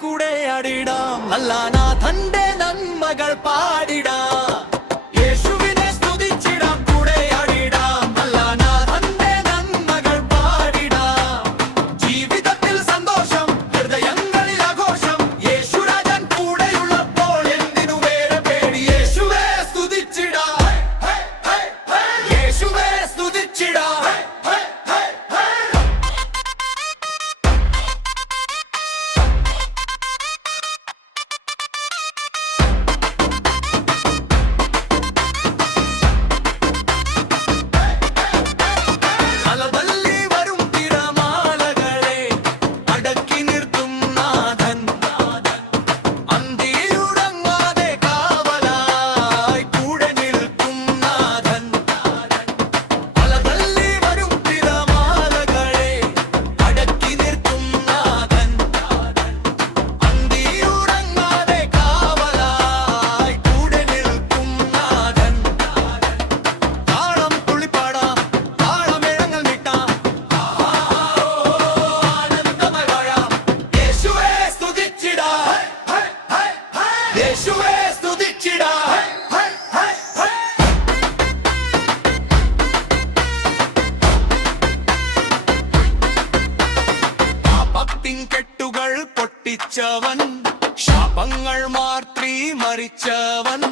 കൂടെ ആടിടാം, നല്ല നാഥന്റെ നന്മകൾ പാടിടാം. യേശുവിനെ സ്തുതിച്ചിടാം, കൂടെ ആടിടാം, നല്ല നാഥന്റെ നന്മകൾ പാടിടാം. ജീവിതത്തിൽ സന്തോഷം, ഹൃദയങ്ങളിൽ ആഘോഷം, യേശുരാജൻ കൂടെയുള്ളപ്പോൾ എന്തിനു വേറെ പേടി? യേശുവെ സ്തുതിച്ചിടാം, യേശുവെ സ്തുതിച്ചിടാം. യേശുവേ സ്തുതിച്ചിടാം. പാപത്തിൻ കെട്ടുകൾ പൊട്ടിച്ചവൻ, ശാപങ്ങൾ മാറ്റി മരിച്ചവൻ,